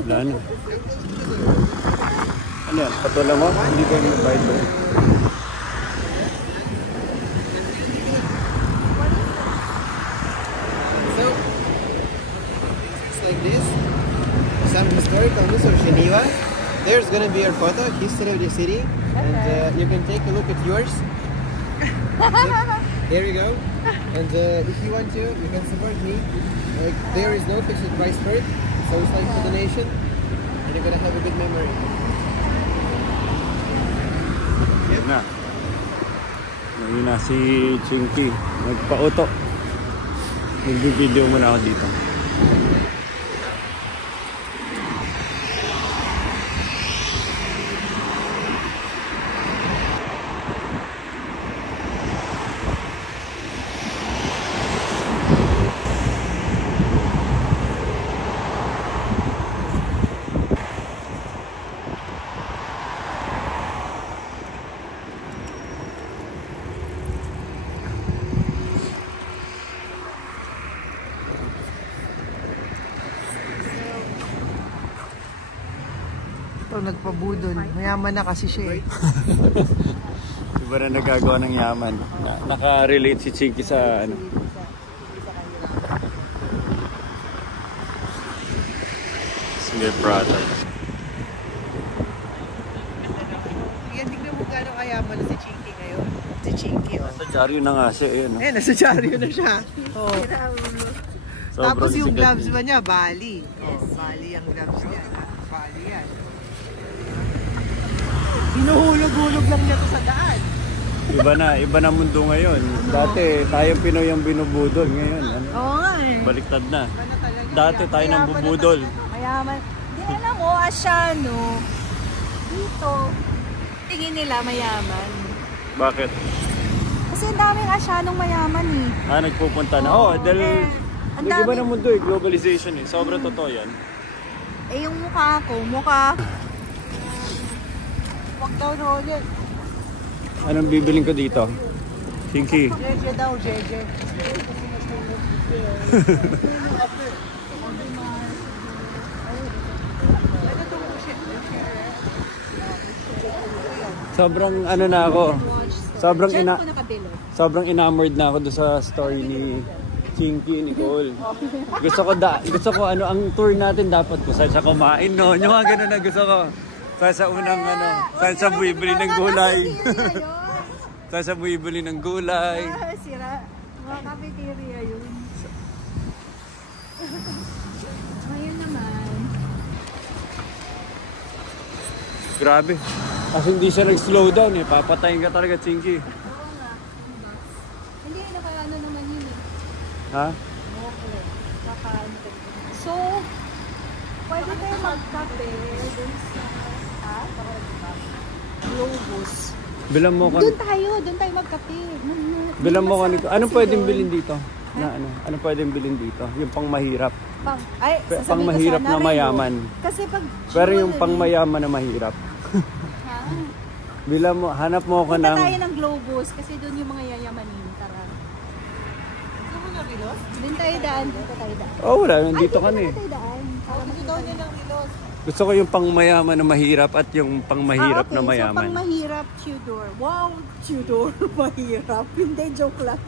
Wala na. Ano yan? Patola mo? Hindi ko yung bayad doon. So, it's like this. Some historical news of Geneva. There's gonna be your photo, history of the city, and you can take a look at yours. There you go. And if you want to, you can support me. There is no fixed price for it, so it's like a donation, and you're gonna have a good memory. Yan na. Ngayon na si Chinky. Nagpa-auto. Nag-video muna ako dito. Nagpabudol. Mayaman na kasi siya eh. Iba na nagagawa ng yaman. Naka-relate si Chinky sa ano. Sige, brother. Yan, tignan mo gano'ng kayaman na si Chinky ngayon. Si Chinky, oh. Nasa dyaryo na nga siya. Ayun, Eh, nasa dyaryo na siya. Oh. Tapos yung gloves ba niya, Bali. Oh, Bali ang gloves niya. Bali yan. Hinuhulog-hulog lang niya to sa daan. Iba na mundo ngayon. Dati tayong Pinoy ang binubudol. Ngayon, ano? Oo nga eh. Baliktad na. Iba na talaga. Dati tayo nang bubudol. Mayaman. Di alam mo, Asyano, dito, tingin nila mayaman. Bakit? Kasi ang daming Asyanong mayaman eh. Nagpupunta na. Oh, dahil ang iba dami. na mundo eh. Globalization eh. Sobrang totoo yan. Eh yung mukha ko, Wag daw roller. Anong bibiling ko dito? Chinky. Jeje daw, Jeje. Sobrang ano na ako. Diyan ako nakabili. Sobrang enamored na ako doon sa story ni Chinky, Nicole. Gusto ko ano ang tour natin dapat kung saan siya kumain no. Yung mga ganun na gusto ko. Saan sa unang ano, saan siya bumibili ng gulay. Saan siya bumibili ng gulay. Sira. Mga cafeteria yun. Ngayon naman. Grabe. Kasi hindi siya nag-slow down eh. Papatayin ka talaga, Chinky. Oo nga. Hindi, naka-ano naman yun eh. Ha? Okay. So, pwede tayo magkape dun sa Globus. Bilang mo ka. Doon tayo magkape. Bilang mo ka nito. Anong pwedeng bilhin dito? Na ano? Anong pwedeng bilhin dito? Yung pang mahirap. Pang mahirap na mayaman. Kasi pag Pero yung pang mayaman na mahirap. Bilang mo, hanap mo ka punta ng... tayo ng Globus kasi doon yung mga yayamanin. Tara. Gusto mo na Rilos? Doon tayo daan. Oh, wala. Nandito ka na eh. Tayo daan. Gusto daw niya ng Rilos. Gusto ko yung pang mayaman na mahirap at yung pang mahirap na mayaman. So, pang mahirap, Tudor. Wow, Tudor. Mahirap. Hindi, joke lang.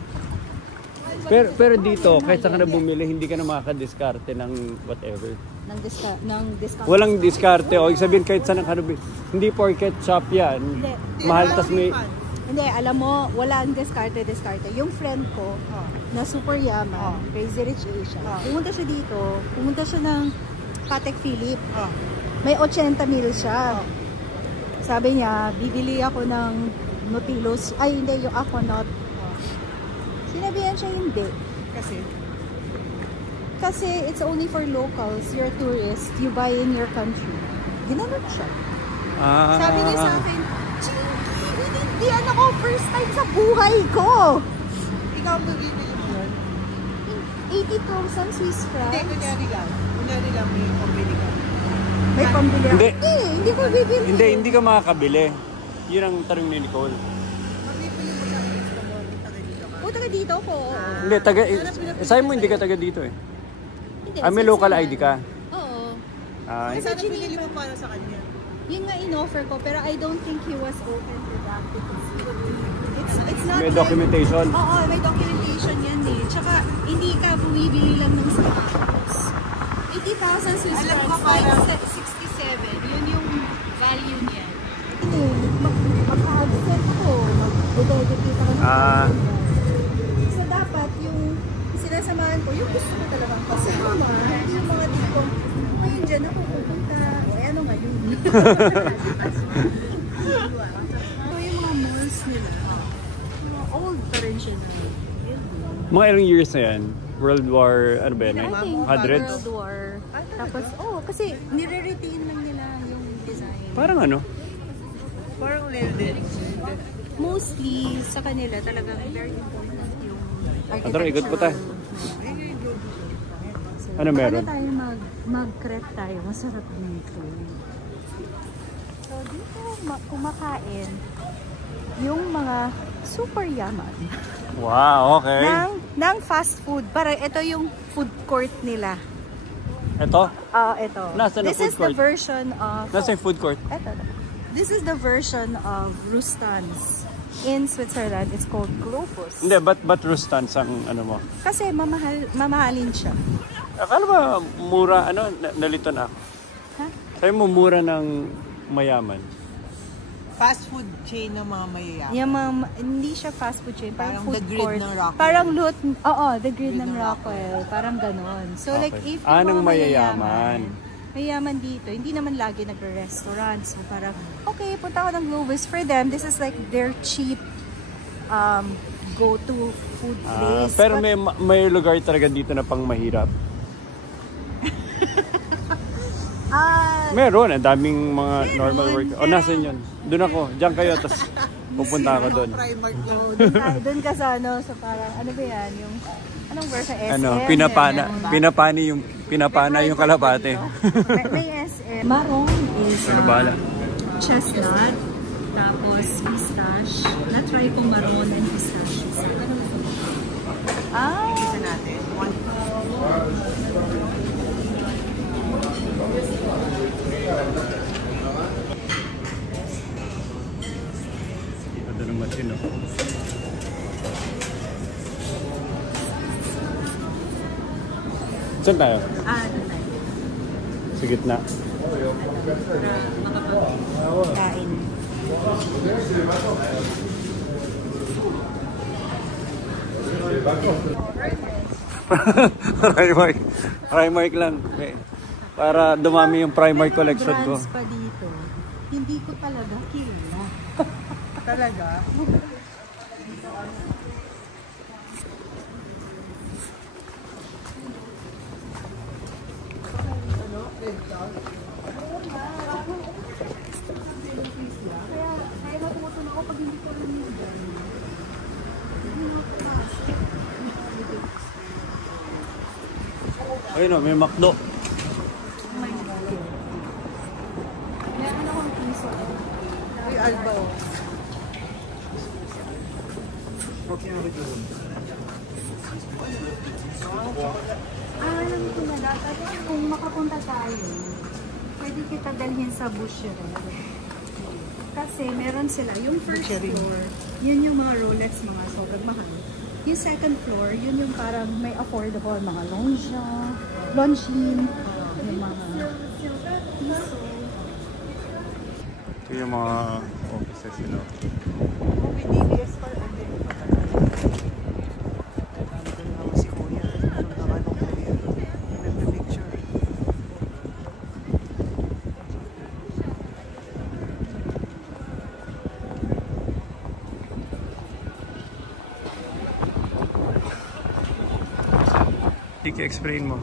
Pero dito, kahit saan ka na bumili, hindi ka na makakadiskarte ng whatever. Ng discount. Walang diskarte. O, ibig sabihin kahit saan ka na bumili. Hindi porket shop yan. Hindi. Mahal tas may... Hindi, alam mo, wala ang diskarte. Yung friend ko, na super yaman, Crazy Rich Asian, pumunta siya dito, pumunta siya ng Patek Philippe. May 80,000 siya. Sabi niya, bibili ako ng Nautilus. Ay, hindi, yung Aquanaut. Sinabihan siya hindi. Kasi it's only for locals. You're a tourist. You buy in your country. Ginanon siya. Sabi niya sa akin, hindi ako first time sa buhay ko. Ikaw ang bibili mo yun? 80,000 Swiss francs. Hindi, kunyari lang. Kunyari lang may pambili ka. May pambili ako. Hindi. Hindi ko bibili. Hindi ka makakabili. Yun ang tanong ni Nicole. Magbibili mo lang gusto mo. Taga dito ka. O, taga dito po. Hindi, sabi mo hindi ka taga dito eh. Hindi, May local ID ka. Oo. Sana pinili mo para sa kanya. Yun nga in-offer ko, pero I don't think he was open to that because it's not May documentation. Oo, may documentation yan eh. Tsaka hindi ka bumibili lang ng sapatos. 80,000 Swiss francs, 67. Yun yung value niya. Maka-accept ko, mag-dedicate ako ng so dapat yung sinasamahan ko, yung gusto ko talagang kasama. Yung mga tipo, ayun dyan ako pupunta. Ano nga yun? So yung mga malls nila, mga old pa rin siya na. Mga ilang years na yan? World War, ano ba yan? I think Hundreds? World War. Tapos, kasi nire-retain lang nila yung design. Parang ano? Parang little. Mostly, sa kanila talagang very important yung architecture. Andro, ikot po tayo. Ano meron? Tayo mag-crepe tayo. Masarap dito. So, dito kumakain yung mga super yaman. Wow, okay. Ng fast food. Para ito yung food court nila. Ito? Ito. Nasaan na This food is the court? version of... Nasa yung food court? Ito. This is the version of Rustans. In Switzerland, it's called Globus. Hindi, ba't Rustans ang ano mo? Kasi mamahalin siya. Akala ba mura, nalito na ako. Ha? Sabi mo mura ng mayaman. Fast food chain ng mga mayayaman. Yung hindi siya fast food chain, parang food the grid court. ng Rockwell. Parang the grid ng Rockwell. Parang ganon. So Okay. like if yung ng mga mayayaman. mayayaman dito, hindi naman lagi nagre-restaurant. So parang, okay, punta ako ng Globus. For them, this is like their cheap go-to food place. Pero may lugar talaga dito na pang mahirap. Meron, ang daming mga normal work. O, nasan yun? Doon ako, diyan kayo, tapos pupunta ako doon. Doon ka sa so parang, ano ba yan? Yung, anong version? SM? Pinapana yung kalapate. May SM. Marong is chestnut, tapos pistache. Na-try ko maroon and pistache. Isa natin. Ito ng machine, no? Saan tayo? Doon tayo. Sa gitna. Kain. Primark lang. Para dumami yung Primark collection ko. Brands pa dito. Hindi ko talaga kilala. Talaga? Kaya matutulog ako pag hindi ko rin yun. Ayun o, may McDo. Meron akong piso. Uy, Alba. Alam ko na dapat kung makapunta tayo, pwede kita dalhin sa Boucherie. Kasi meron sila, yung first floor, yun yung mga Rolex, mga sobrang mahal. Yung second floor, yun yung parang may affordable, mga Longines, yung mga piso. Ito yung mga offices nila. DBS pa rin. Si Kuya. Nagpa-picture. I-explain mo.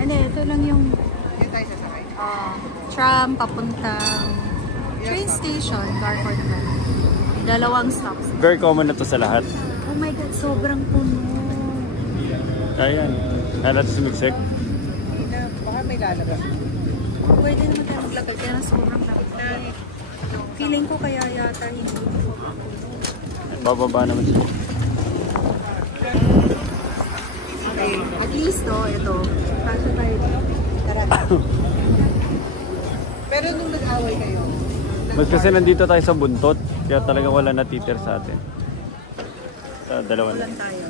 Ano, ito lang yung Hindi tayo sasakay. tram papuntang train station, Garford Mall. Dalawang stops. Very common na to sa lahat. Oh my God, sobrang puno. Ayan. Nalat sumiksik. Baka may lalabas. Pwede naman tayo maglagay, kaya na sobrang lapit. Feeling ko kaya yata hindi. Bababa naman siya. At least, ito. Pasok tayo dito. Tara. Pero nung nag-away kayo? Kasi nandito tayo sa buntot, kaya talaga wala natitira sa atin. Sa dalawa na. tayo.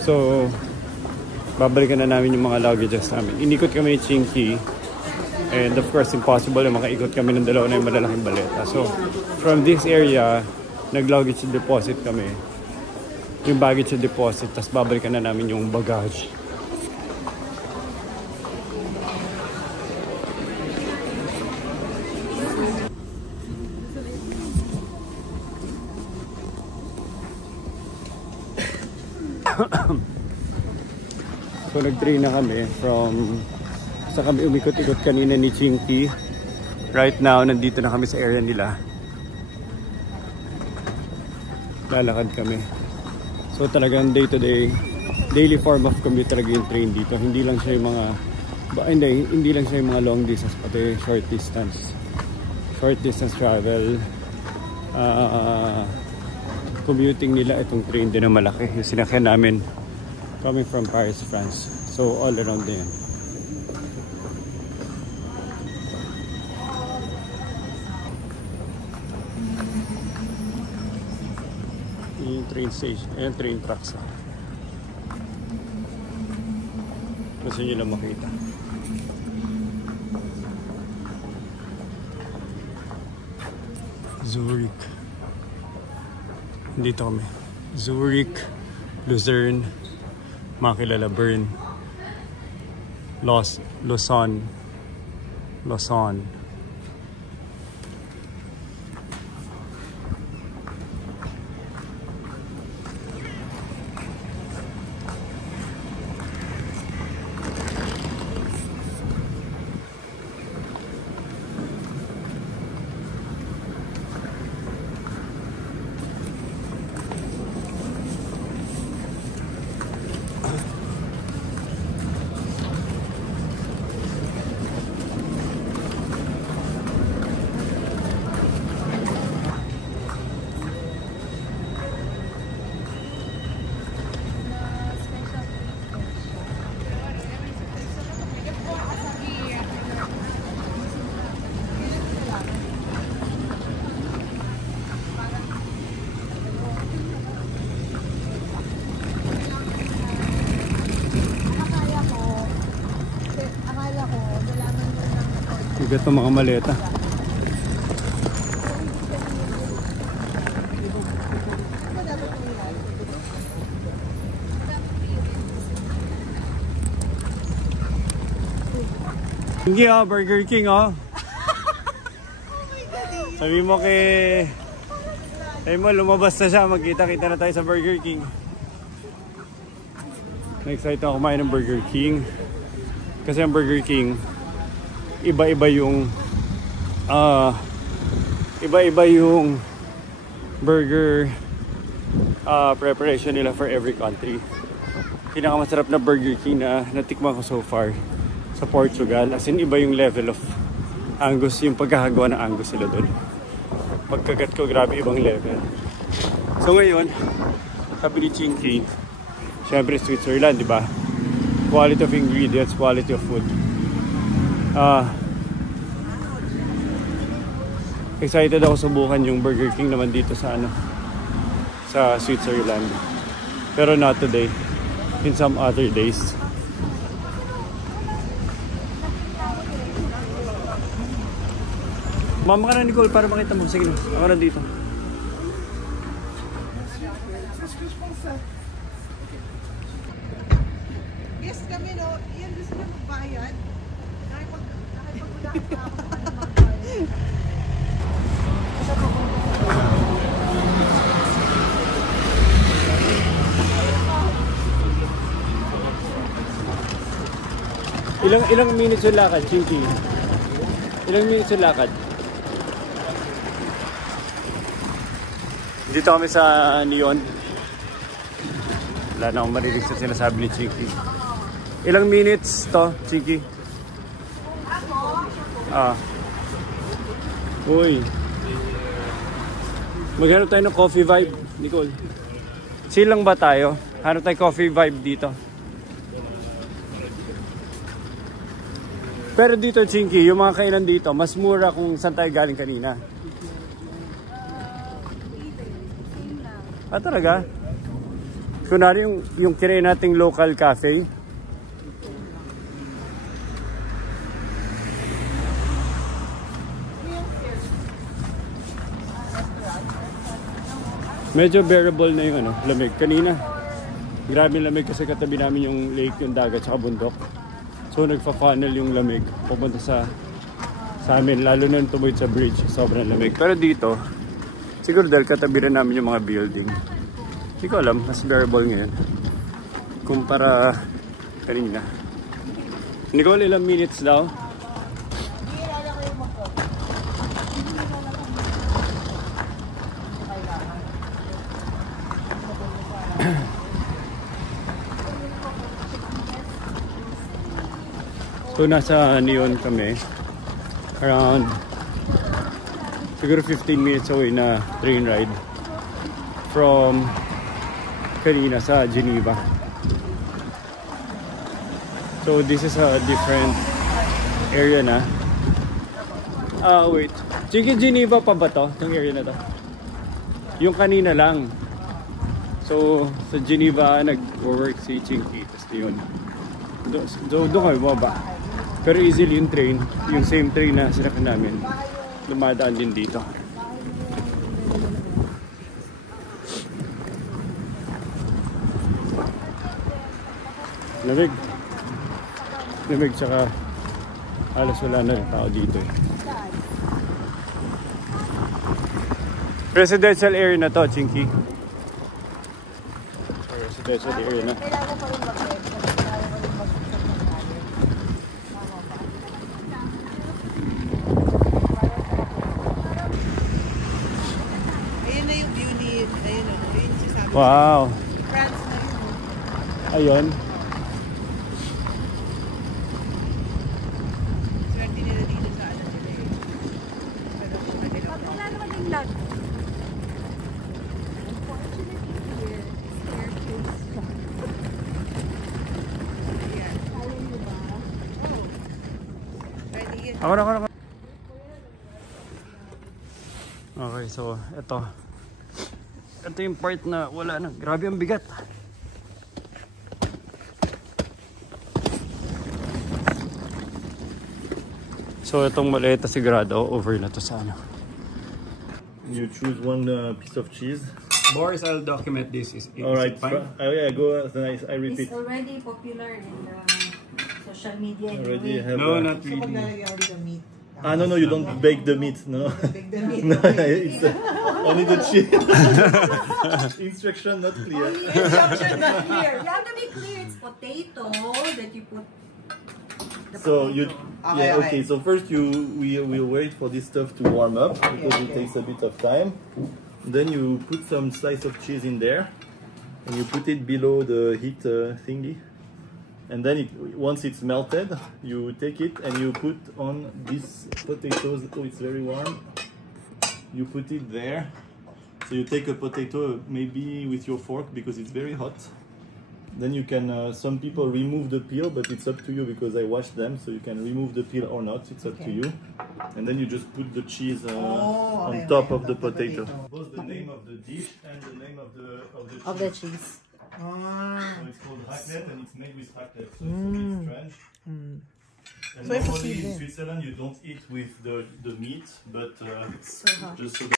So, babalikan na namin yung mga luggages namin. Inikot kami ni Chinky. And of course, impossible na makaikot kami ng dalawa na yung malalaking baleta. So, from this area, nag-luggage deposit kami. Yung baggage deposit, tapos babalikan na namin yung bagage. So nag-train na kami from sa kami umikot-ikot kanina ni Chinky. Right now, nandito na kami sa area nila. Lalakad kami. So talagang day-to-day, daily form of commute talaga yung train dito. Hindi lang siya yung mga hindi lang siya yung mga long distance, pati short distance. Short distance travel. Commuting nila itong train din na malaki. Yung sinakyan namin coming from Paris, France. So all around din. Yung train station, ayan train tracks. Gusto nyo lang makita. Zurich. Dito kami. Zurich, Lucerne, makilala Bern, Lausanne. Bigat ng mga maleta. Hindi Burger King Sabi mo lumabas na siya, magkita-kita na tayo sa Burger King. Na-excite ako kumain ng Burger King. Kasi ang Burger King, iba-iba yung burger preparation nila for every country. Pinakamasarap na Burger King na natikman ko so far sa Portugal, as in iba yung level of Angus, yung pagkakagawa ng Angus nila doon. Pagkagat ko, grabe ibang level. So ngayon, sabi ni Chinky, syempre Switzerland, di ba? Quality of ingredients, quality of food. Excited ako subukan yung Burger King naman dito sa sa Switzerland. Pero not today. In some other days. Mama ka na Nicole para makita mo. Sige, ako na dito. Yes kami yan gusto na magbayad. Nakipag-ulaan pa ako sa kanila magbayad. Ilang minutes yung lakad, Chinky? Ilang minutes yung lakad? Dito kami sa Neon. Wala na akong marinig sa sinasabi ni Chinky. Ilang minutes to, Chiki? Uy. Maghanap tayo ng coffee vibe, Nicole. Silang ba tayo? Hanap tayo coffee vibe dito. Pero dito, Chinky, yung mga kainan dito, mas mura kung saan tayo galing kanina. Talaga? Kunwari yung kinain nating local cafe. Medyo bearable na yung lamig. Kanina, grabe lamig kasi katabi namin yung lake, yung dagat, saka bundok. So nagfa-funnel yung lamig pupunta sa amin, lalo na tumawid sa bridge, sobrang lamig. Pero dito, siguro dahil katabi rin namin yung mga building. Hindi ko alam, mas bearable ngayon kumpara kanina. Nicole, ilang minutes daw? So nasa Neon kami, around siguro 15 minutes away na train ride from kanina sa Geneva. So this is a different area na. Wait, Geneva pa ba to? Itong area na to? Yung kanina lang. So sa Geneva nag-work si Chinky, tapos yun. Doon kami baba. Pero easily yung train, yung same train na sinakyan namin, dumadaan din dito. Lamig. Lamig, tsaka halos wala na tao dito eh. Residential area na to, Chinky. Residential area na. Wow. France na Ayun. yun. Swerte nila dito sa ano nila eh. Pag wala naman yung lag. Unfortunately here, staircase siya. Ayan. Alam niyo ba? Oh. Pwede yun. Ako na. Okay, so ito. Ito yung part na wala na. Grabe ang bigat. So itong maleta sigurado over na to sa ano. You choose one piece of cheese. Boris, I'll document this. Alright, yeah, go. I repeat. It's already popular in the social media. Already have No, not So really. maglalagay ako dito meat. no, you don't bake the meat. No, Big the meat. no, it's only the cheese. Instruction not clear. Instruction not clear. You have to be clear. It's potato that you put. So you, Okay, okay. So first we will wait for this stuff to warm up because it takes a bit of time. Then you put some slice of cheese in there, and you put it below the heat thingy. And then once it's melted, you take it and you put on these potatoes. Oh, it's very warm. You put it there. So you take a potato maybe with your fork because it's very hot. Then you can, some people remove the peel, but it's up to you because I washed them. So you can remove the peel or not, it's up to you. And then you just put the cheese on top of the potato. Both the name of the dish and the name of the cheese. So it's called raclette and it's made with raclette. So it's a bit strange. And normally in Switzerland you don't eat with the meat, but just so that